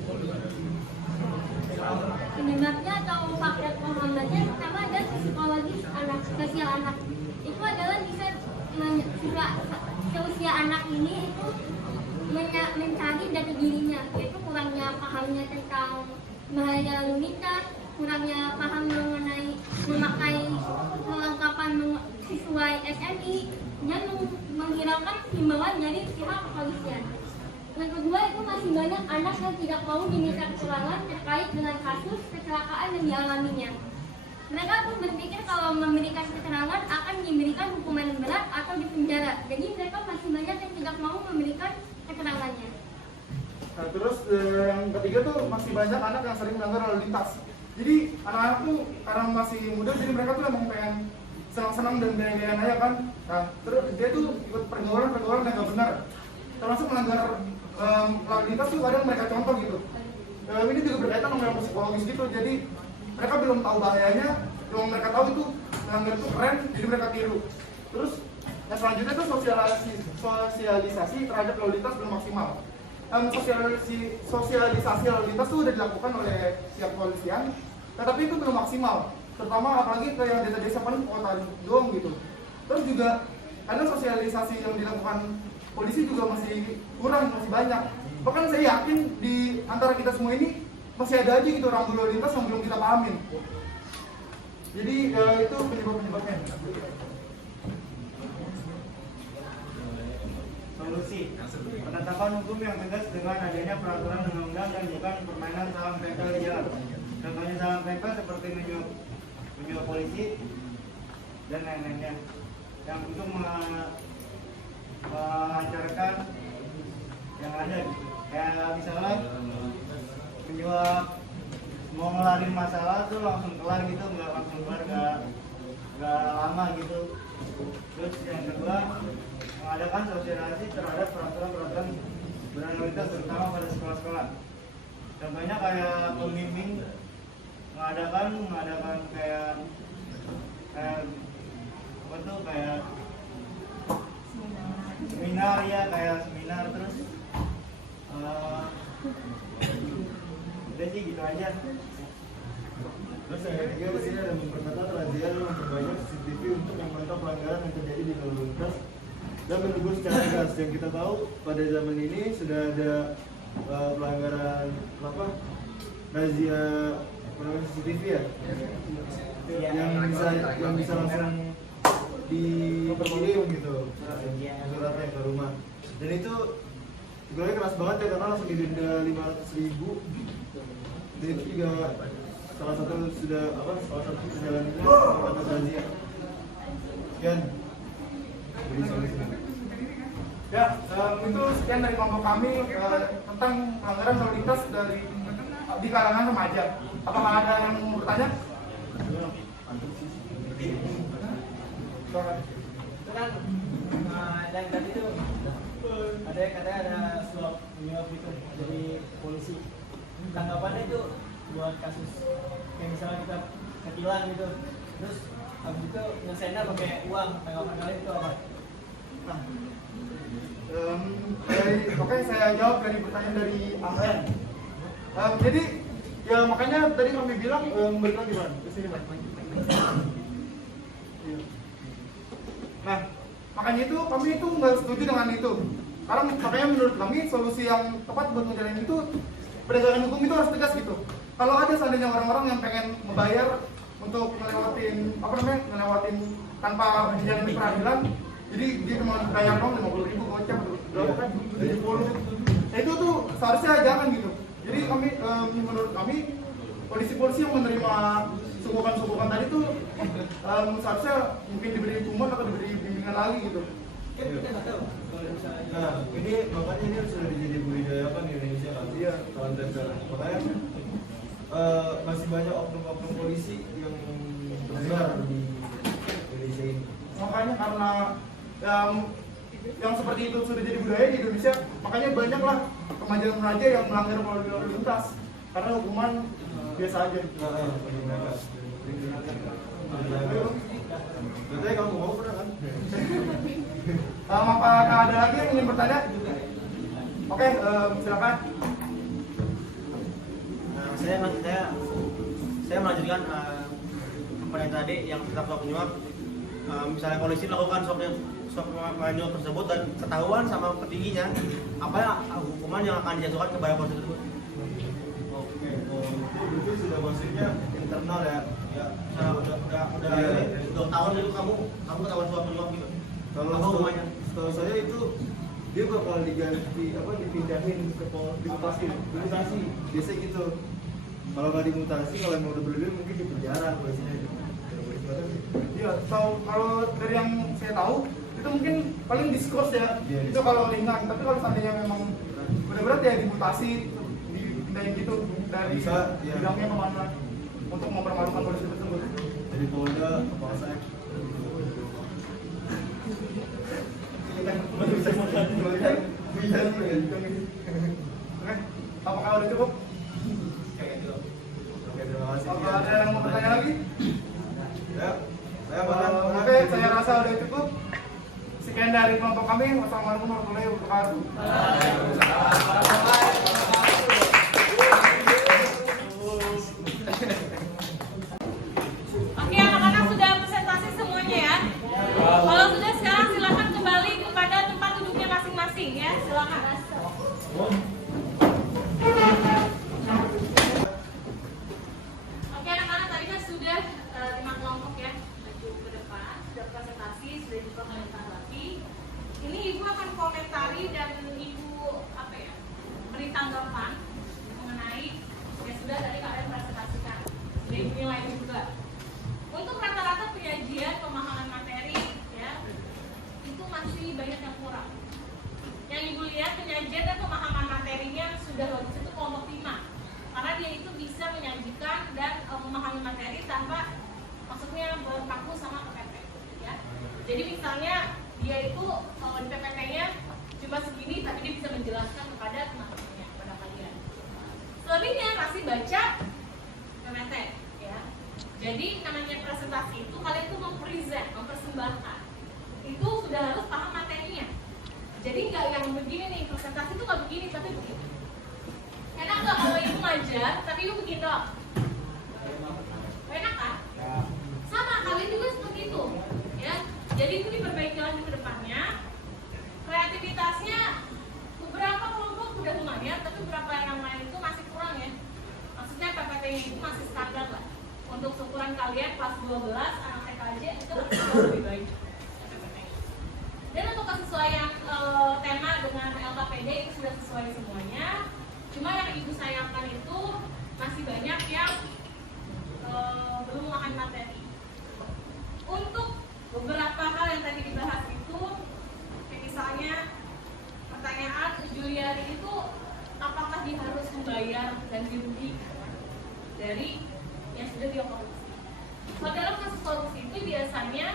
Penyebabnya atau faktor penghambatnya pertama adalah psikologis anak, sosial anak. Itu adalah bisa seusia anak ini itu mencari dari dirinya, yaitu kurangnya pahamnya tentang bahaya lalu lintas, kurangnya paham mengenai memakai perlengkapan sesuai SNI, dan menghiraukan himbauan dari pihak kepolisian. Yang kedua, itu masih banyak anak yang tidak mau diminta keterangan terkait dengan kasus kecelakaan yang dialaminya. Mereka pun berpikir kalau memberikan keterangan akan diberikan hukuman berat atau dipenjara. Jadi mereka masih banyak yang tidak mau memberikan keterangannya. Nah, terus yang ketiga tuh masih banyak anak yang sering melanggar lalu lintas. Jadi anak-anak tuh karena masih muda, jadi mereka tuh emang pengen senang-senang dan gaya-gayaan aja kan. Nah, terus dia tuh ikut pergaulan yang gak benar, termasuk melanggar lalu lintas tuh kadang mereka contoh gitu. Ini juga berkaitan dengan psikologis gitu. Jadi mereka belum tahu bahayanya, yang mereka tahu itu melanggar itu keren, jadi mereka tiru. Terus yang selanjutnya itu sosialisasi terhadap lalu lintas belum maksimal. Sosialisasi lalu lintas itu sudah dilakukan oleh pihak kepolisian, tetapi itu belum maksimal. Terutama apalagi ke yang desa-desa paling kota doang gitu. Terus juga kadang sosialisasi yang dilakukan polisi juga masih kurang, masih banyak. Bahkan saya yakin di antara kita semua ini masih ada aja gitu rambu lalu lintas yang belum kita pahamin. Jadi itu penyebab-penyebabnya. Solusi penetapan hukum yang tegas dengan adanya peraturan undang-undang dan bukan permainan saham tempel di jalan. Contohnya saham tempel seperti menyuap polisi dan lain-lainnya yang untuk melancarkan yang ada. Kayak misalnya menyuap mau ngelarin masalah tuh langsung kelar gitu, nggak langsung kelar, nggak lama gitu. Terus yang kedua, mengadakan sosialisasi terhadap peraturan-peraturan berlalu lintas terutama pada sekolah-sekolah. Contohnya kayak pembimbing mengadakan kayak apa tuh, kayak seminar ya, kayak seminar. Terus udah sih gitu aja. Terus yang ketiga di sini ada memperketat razia dan memperbanyak CCTV untuk memantau pelanggaran yang terjadi di lalu lintas dan menegur secara tegas. Yang kita tahu pada zaman ini sudah ada pelanggaran razia CCTV ya, yang bisa langsung diperoleh gitu suratnya ke rumah. Dan itu sebenarnya keras banget ya, karena langsung didenda 500.000. Dan itu juga salah satu jalannya razia. Sekian. Ya, itu sekian dari kelompok kami tentang pelanggaran lalu lintas di kalangan remaja. Apakah ada yang mau bertanya? Itu kan dan tadi tuh katanya ada suap menyuap gitu dari polisi. Tanggapannya itu buat kasus kayak misalnya kita ketilang gitu, terus habis itu nyelesainnya pakai uang. Tanggapan kalian itu apa? Nah, oke, saya jawab dari pertanyaan dari Amren. Jadi ya makanya tadi kami bilang balik lagi Bang, ke sini Bang. Nah, makanya itu kami itu nggak setuju dengan itu. Karena makanya menurut kami solusi yang tepat buat ngejalanin itu penegakan hukum itu harus tegas gitu. Kalau ada seandainya orang-orang yang pengen membayar untuk ngelewatin tanpa berjalan di peradilan, jadi dia cuma bayar dong 50.000 gocap atau berapa kan 70. Itu tuh seharusnya jangan gitu. Jadi kami menurut kami polisi-polisi yang menerima subukan tadi tuh seharusnya mungkin diberi hukuman atau diberi bimbingan lagi gitu. Nah, ini makanya ini sudah jadi budaya kan di Indonesia kan? Iya. Makanya masih banyak oknum-oknum polisi yang besar di Indonesia ini. Makanya karena yang seperti itu sudah jadi budaya di Indonesia, makanya banyaklah remaja-remaja yang melanggar lalu lintas karena hukuman biasa aja. Berarti kamu mau pernah kan? Apakah ada lagi yang ingin bertanya? Oke, silakan. Nah, saya melanjutkan pertanyaan tadi yang tentang suap menyuap. Misalnya polisi melakukan suap menyuap tersebut dan ketahuan sama petingginya, apa yang hukuman yang akan dijatuhkan kepada polisi tersebut? Oke, itu sudah maksudnya internal ya. Udah tahun itu kamu ketahuan suap menyuap gitu. Kalau setahu saya itu dia bakal diganti dipindahin ke dimutasi. Biasa gitu. Kalau nggak dimutasi, kalau mau udah berlebihan mungkin di penjara polisinya itu. Iya, kalau dari yang saya tahu itu mungkin paling diskurs ya. Itu kalau ringan, tapi kalau seandainya memang benar-benar ya dimutasi, dipindahin gitu dari bidangnya kemana untuk mempermalukan polisi tersebut. Jadi Polda, Kapolsek. Apakah udah cukup? Oke, terima kasih. Apakah ada yang mau bertanya lagi? Ya, oke, saya rasa udah cukup. Sekian dari kelompok kami. Wassalamualaikum warahmatullahi wabarakatuh. Oke, anak-anak sudah presentasi semuanya ya. Kalau sudah, sekarang silakan kembali kepada tempat duduknya masing-masing ya. Silakan. Oke, anak-anak tadi kan sudah 5 kelompok ya maju ke depan, sudah presentasi, sudah juga komentar lagi. Ini ibu akan komentari dan ibu beri tanggapan mengenai yang sudah tadi kalian presentasikan. Jadi nilai juga. Untuk rata-rata penyajian pemahaman materi ya itu masih banyak yang kurang. Yang ibu lihat penyajian dan pemahaman materinya sudah bagus, itu kelompok 5. Karena dia itu bisa menyajikan dan memahami materi tanpa maksudnya berpaku sama PPT ya. Jadi misalnya dia itu di PPT-nya cuma segini tapi dia bisa menjelaskan kepada teman-temannya, kepada kalian. Selebihnya masih baca PPT ya. Jadi namanya presentasi itu kalian itu mempresent, mempersembahkan. Itu sudah harus paham materinya. Jadi nggak yang begini nih, presentasi itu nggak begini tapi begini. Enak nggak kalau ibu ngajar tapi ibu begini dong? Enak kan? Sama kalian juga seperti itu ya. Jadi itu diperbaiki lagi ke depannya. Kreativitasnya beberapa kelompok udah lumayan, tapi beberapa yang lain itu masih kurang ya. Maksudnya PPT-nya itu masih standar lah. Untuk ukuran kalian kelas 12 anak TKJ itu masih lebih baik. Dan untuk kesesuaian tema dengan LKPD itu sudah sesuai semuanya. Cuma yang ibu sayangkan itu masih banyak yang belum memahami materi. Untuk beberapa hal yang tadi dibahas itu, kayak misalnya pertanyaan Juliari itu apakah dia harus membayar ganti rugi dari yang sudah dia korupsi. So, dalam kasus korupsi itu biasanya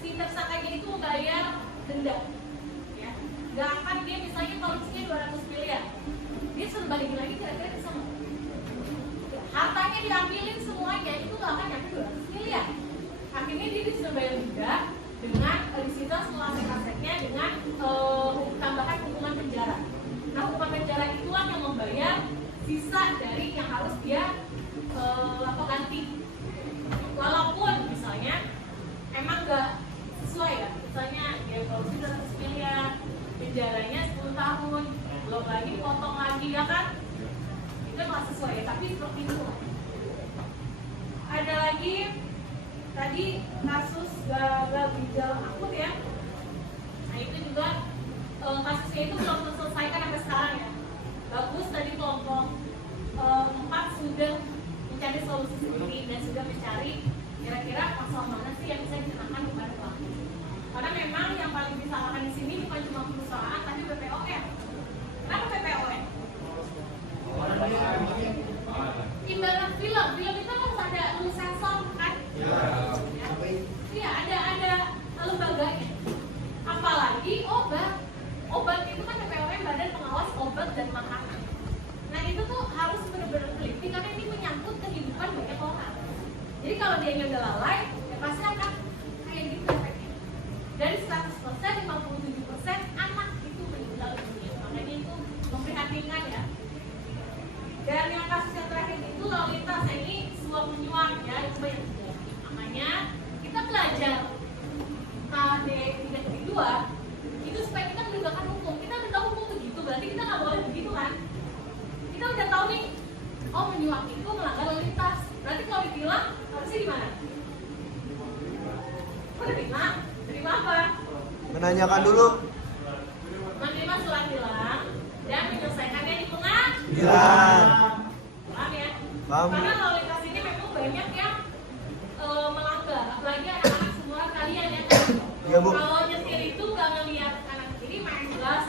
si tersangkanya itu membayar denda, ya. nggak akan dia misalnya korupsinya 200 miliar, dia suruh balikin lagi kira-kira bisa nggak? Hartanya diambilin semuanya itu nggak akan nyampe 200 miliar. Akhirnya dia disuruh bayar juga dengan disita setelah aset-asetnya dengan tambahan hukuman penjara. Nah hukuman penjara itulah yang membayar sisa dari yang harus dia ganti. Walaupun misalnya emang nggak sesuai ya, misalnya dia korupsi 100 miliar, penjaranya 10 tahun, belum lagi potong lagi ya kan, itu nggak sesuai ya, tapi seperti itu. Ada lagi tadi kasus gagal ginjal akut ya, nah itu juga kasusnya itu belum terselesaikan sampai sekarang ya. Bagus tadi kelompok 4 sudah mencari solusi sendiri dan sudah mencari kira-kira masalah mana sih yang bisa dikenakan kepada pelaku. Karena memang yang paling disalahkan di sini bukan cuma perusahaan tapi BPOM. Kenapa BPOM? Ibarat film itu harus ada sensor kan? Iya, ada lembaganya. Apalagi obat itu kan BPOM, Badan Pengawas Obat dan Makanan. Nah itu tuh harus benar-benar teliti karena ini menyangkut kehidupan banyak orang. Jadi kalau dia udah lalai, ya pasti akan kayak gitu efeknya. Dari 100%, 57% anak itu meninggal dunia. Makanya itu memprihatinkan ya. Dan yang kasus yang terakhir itu lalu lintas, ini suap menyuap ya, itu banyak juga. Makanya kita belajar KD 3.2 itu supaya kita menegakkan hukum. Kita udah tahu hukum begitu, berarti kita nggak boleh begitu kan? Kita udah tahu nih, oh menyuap itu melanggar lalu lintas. Berarti kalau ditilang harusnya di mana? Kok ditilang? Terima apa? Menanyakan dulu. Menerima surat tilang dan menyelesaikannya di pengadilan. Paham ya? Paham. Karena lalu lintas ini memang banyak yang melanggar, apalagi anak-anak semua kalian ya. Iya, Bu. Kalau nyetir itu nggak ngeliat kanan kiri main gas.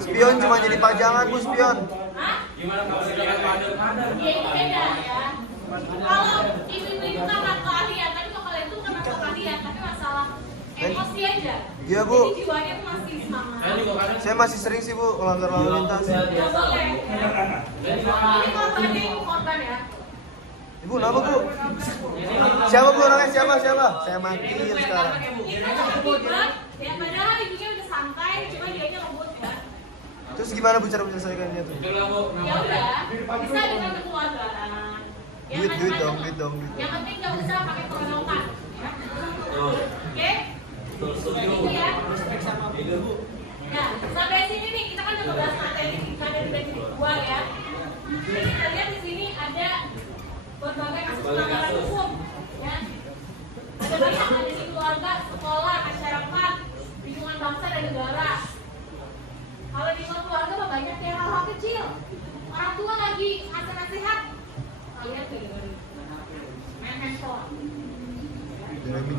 Spion cuma jadi pajangan, Bu, spion. Hah? Gimana kalau lihat kader-kader? Ya ini beda ya. Kalau ini karena keahlian, tapi kalau kalian itu karena keahlian, tapi masalah emosi aja. Iya, Bu. Jadi jiwanya tuh masih semangat. Saya masih sering sih, Bu, melanggar lalu lintas. Ya boleh. Ini korbannya ibu korban ya. Ibu, nama, Bu? Siapa, Bu, orangnya? Siapa? Saya matiin sekarang. Itu akibat, ya padahal ibunya udah santai, cuma dianya lembut ya. Terus gimana, Bu, cara menyelesaikannya tuh? Ya udah, bisa dengan kekeluargaan. Duit dong. Yang penting nggak usah pakai peronokan, ya. Oke? Itu ya. Ya, sampai sini nih kita kan udah ngebahas materi kita dari bagi 2 ya. Jadi kita lihat di sini ada berbagai kasus pelanggaran hukum, ya. Ada banyak, ada di keluarga, sekolah, masyarakat, lingkungan bangsa dan negara. Kalau di luar keluarga mah banyak yang hal-hal kecil. Orang tua lagi ngasih nasihat, kalian tuh main handphone.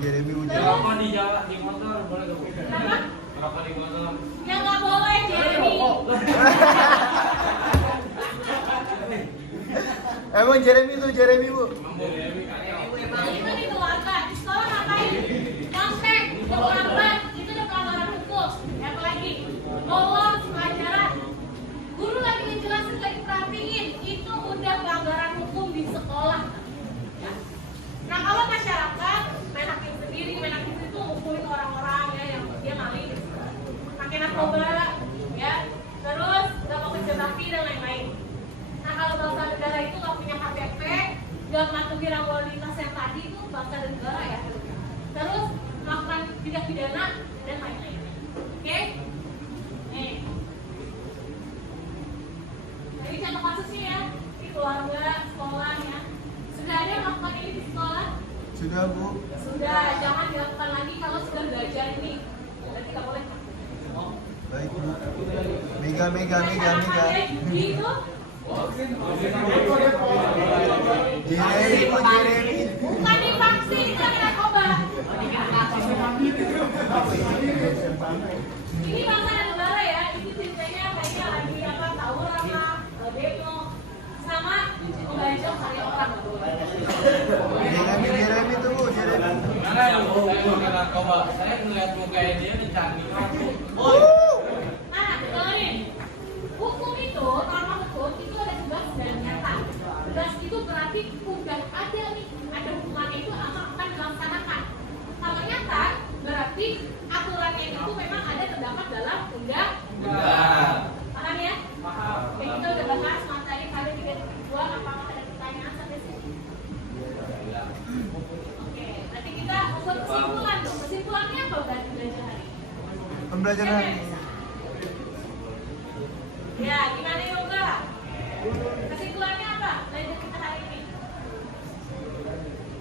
Jeremy, Bu. Rokok di jalan di motor boleh gak, Bu? Kenapa? Rokok di motor. Ya nggak boleh, Jeremy. Emang Jeremy, Bu. Itu di keluarga, di sekolah ngapain? Nyontek, keluarga, itu udah pelanggaran hukum. Apa lagi? Bolos pelajaran. Guru lagi ngejelasin, lagi perhatiin, itu udah pelanggaran hukum di sekolah. Nah kalau masyarakat main hakim sendiri, main hakim itu ngumpulin orang-orang ya yang dia maling, pakai narkoba, ya, terus gak mau kerja bakti dan lain-lain. Nah kalau bangsa negara itu gak punya KTP, gak mematuhi lalu lintas yang tadi itu bangsa dan negara ya. Terus melakukan tindak pidana dan lain-lain. Oke? Nih. Jadi contoh kasusnya ya, di keluarga, sekolah ya. Sudah ada yang melakukan ini di sekolah? Sudah, Bu. Sudah, jangan dilakukan lagi kalau sudah belajar ini. Berarti gak boleh. Baik, Bu. Mega. Judi itu? Jeremy. Bukan divaksin, itu narkoba. Ini bangsa dan negara ya, itu ceritanya kayaknya lagi apa, tawur apa, demo, sama membajak karya orang. Jeremy tuh, Bu, Jeremy. Mana yang mau narkoba? Saya ngeliat mukanya dia udah cantik. terdapat dalam Undang. Paham ya? Paham. Oke, kita udah bahas materi kali 3.2. Apakah ada pertanyaan sampai sini? Oke, berarti kita buat kesimpulan dong. Kesimpulannya apa berarti belajar hari ini? Pembelajaran hari ini. Ya, gimana Yoga? Kesimpulannya apa belajar kita hari ini?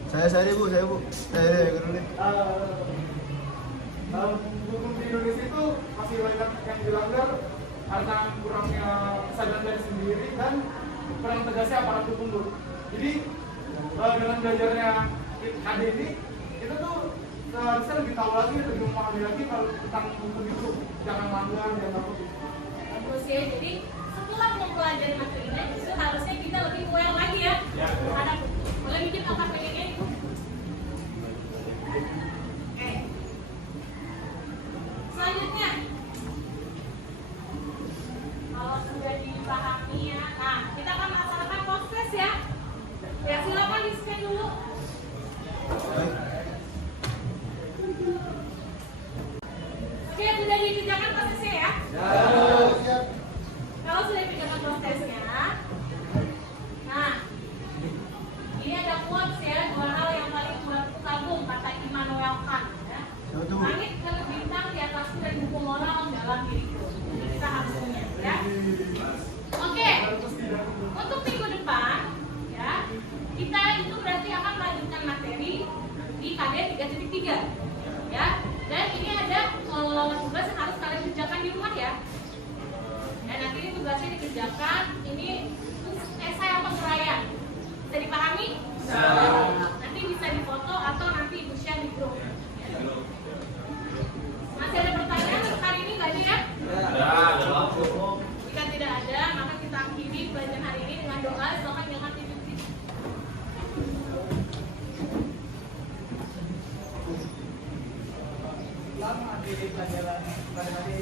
Saya Bu. Saya dulu deh. Hukum di Indonesia itu masih banyak yang dilanggar karena kurangnya kesadaran dari sendiri dan kurang tegasnya aparat hukum dulu. Jadi dengan belajarnya KD ini kita tuh seharusnya lebih tahu lagi, lebih memahami lagi kalau tentang hukum itu, jangan melanggar dan apa gitu. Bagus ya, jadi setelah mempelajari materi ini justru harusnya kita lebih aware lagi ya terhadap hukum. Boleh bikin angka pengennya Ibu? Oke. Selanjutnya, kalau sudah dipahami ya, nah kita akan melaksanakan proses ya. Ya silakan di scan dulu. Oke, sudah dikerjakan prosesnya ya? Kalau sudah dikerjakan prosesnya, nah ini ada quotes ya, dua hal yang paling buat kagum kata Immanuel Kant ya. Langit dan bintang di atasku dan buku moral dalam diriku. Kita harus punya ya. Oke, untuk minggu depan ya, kita itu berarti akan melanjutkan materi di KD 3.3 ya. Dan ini ada tugas yang harus kalian kerjakan di rumah ya. Dan nanti ini tugasnya dikerjakan, ini esai atau uraian. Bisa dipahami? Nanti bisa difoto atau nanti ibu share di grup. Masih ada pertanyaan untuk hari ini nggak sih ya? Jika tidak ada, maka kita akhiri pelajaran hari ini dengan doa. Silakan jangan tidur. Selama mengakhiri pelajaran pada hari